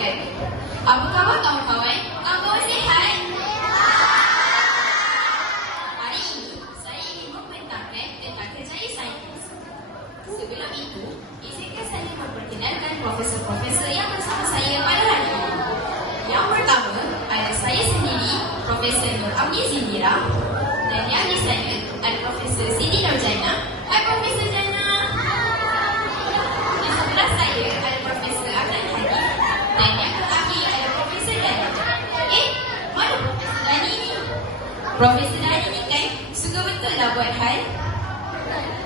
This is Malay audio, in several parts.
wabarakatuh. Apa khabar kawan-kawan? Kawan-kawan sihat? Hari ini, saya ingin membentangkan tentang kerjaya saintis. Sebelum itu, izinkan saya memperkenalkan profesor-profesor yang bersama saya pada hari ini. Yang pertama, ada saya sendiri, Profesor Nur Amni Zindira, dan yang di sana ada Profesor Siti Nurjana. Hai Profesor Jana. Di sebelah saya ada Profesor Adnan Hadi, dan yang terakhir ada Profesor Dani. Mana Profesor Dani ni? Profesor Dani ni kan suka betul lah buat hal.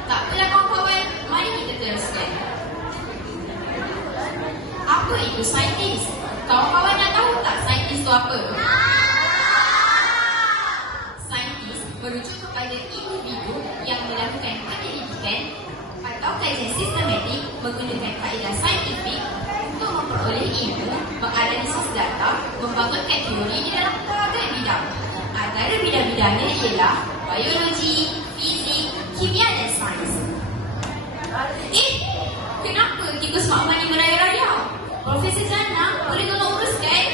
Tak apalah kawan-kawan, mari kita teruskan. Apa itu saintis? Kawan-kawan nak tahu tak saintis itu apa? Saintis merujuk kepada individu yang melakukan penyelidikan atau kajian sistematik menggunakan kaedah saintifik untuk memperoleh ilmu, menganalisis data, membangunkan teori di dalam pelbagai bidang. Antara bidang-bidangnya ialah biologi, fizik, kimia dan sains. Kenapa tikus makmal ni meraya-raya? Profesor Jana, boleh tolong uruskan?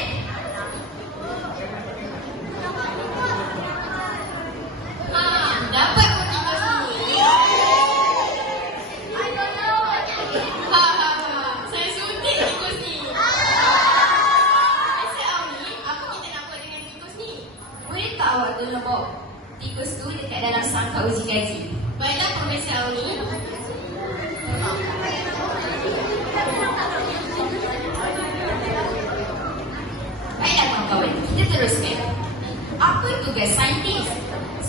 Dapat pun tikus ni. Saya suntik tikus ni. Profesor Awi, apa kita nak buat dengan tikus ni? Boleh tak awak tolong bawa tikus tu dekat dalam sangka uji kaji? Baiklah Profesor Awi. Baiklah kawan-kawan, kita teruskan. Apa tugas saintis?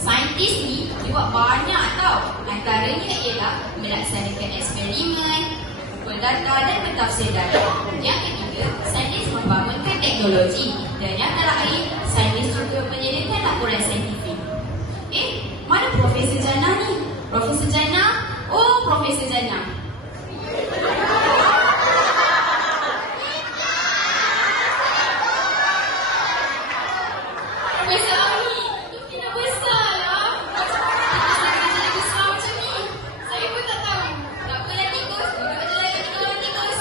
Saintis ni dia buat banyak tau. Antaranya ialah melaksanakan eksperimen, berdata dan mentafsir data. Yang ketiga, saintis membangunkan teknologi. Dan yang terakhir, saintis juga menyediakan laporan saintifik. Mana Profesor Jana ni? Profesor Jana? Oh, Profesor Jana. Profesor Awi, itu dah besar lah. Macam mana tikus lagi besar macam ni? Saya pun tak tahu. Tak apalah tikus, duduk je lah yang tinggal tikus.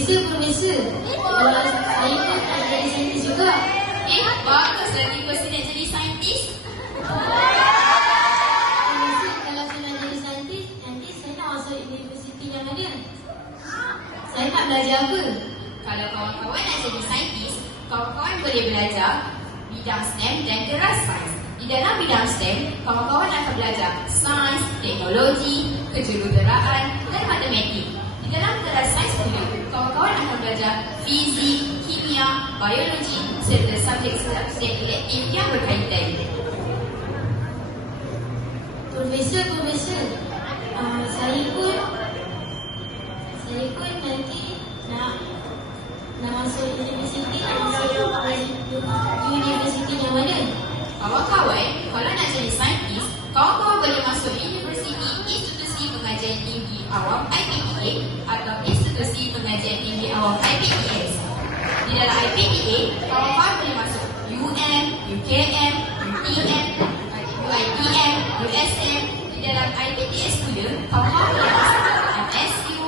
Profesor, saya pun nak jadi saintis juga. Baguslah tikus ni nak jadi saintis. Profesor, kalau saya nak jadi saintis, nanti saya nak masuk universiti yang mana? Saya nak belajar apa? Kalau kawan-kawan nak jadi saintis, kawan-kawan boleh belajar bidang STEM dan keras sains. Di dalam bidang STEM, kawan-kawan akan belajar sains, teknologi, kejuruteraan dan matematik. Di dalam kelas sains pula, kawan-kawan akan belajar fizik, kimia, biologi serta subjek-subjek elektif yang berkaitan. Profesor, saya pun nanti nak masuk universiti, universiti yang mana? Kawan-kawan, kalau nak jadi saintis, kawan-kawan boleh masuk universiti institusi pengajian tinggi awam IPTA atau institusi pengajian tinggi awam IPTS. Di dalam IPTA, kawan-kawan boleh masuk UM, UKM, UTM, UITM, USM. Di dalam IPTS pula, kawan-kawan boleh masuk MSU,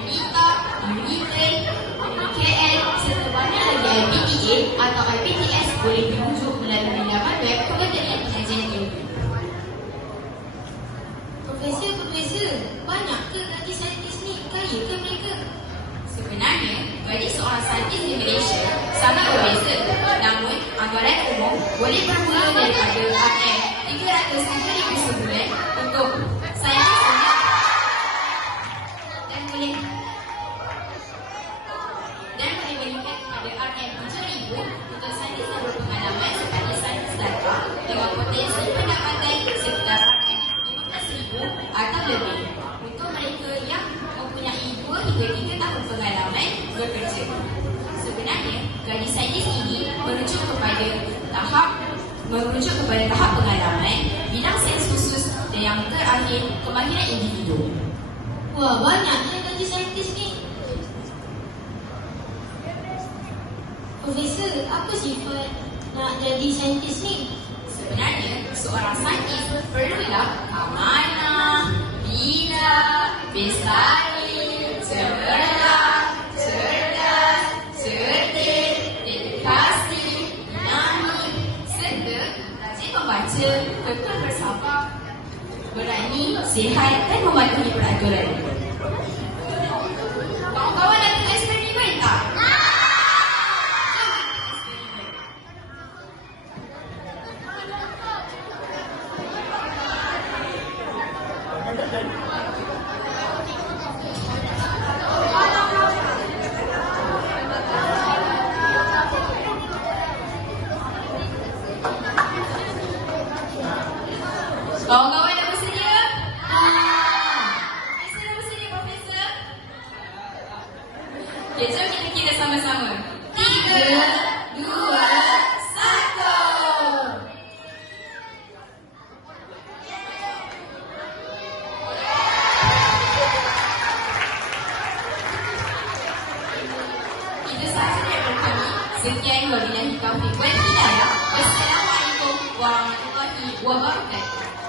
UNITA, UNITEL, UKL serta banyak lagi IPTA atau IPTS boleh dirujuk melalui laman web Kementerian Pengajian Tinggi. Profesor, banyak ke gaji saintis ni? Kaya ke mereka? Sebenarnya, gaji seorang saintis di Malaysia sangat berbeza. Namun, anggaran umum boleh bermula daripada RM303,000 sebulan untuk saintis dan boleh meningkat kepada RM7,000 untuk saintis yang berpengalaman seperti saintis data dengan potensi pendapatan sekitar RM15,000 atau lebih untuk mereka yang mempunyai 2 hingga 3 tahun pengalaman bekerja. Sebenarnya, gaji saintis ini merujuk kepada tahap pengalaman, bidang sains khusus dan yang terakhir, kemahiran individu. Wah, banyaknya gaji saintis ni. Profesor, apa sifat nak jadi saintis ni? Sebenarnya, seorang saintis perlulah amanah, bijak, bestari, cerdas, cerdik, dedikasi, dinamis, serta rajin membaca, kekal bersabar, berani, sihat dan mematuhi peraturan. Kawan-kawan nak tengok eksperimen tak? Kawan-kawan dah bersedia? Profesor dah bersedia, Profesor? Okay, jom kita kira sama-sama. 3, 2, 1. Itu sahaja daripada kami. Sekian wabillahi taufiq wal hidayah. Wassalamualaikum warahmatullahi wabarakatuh.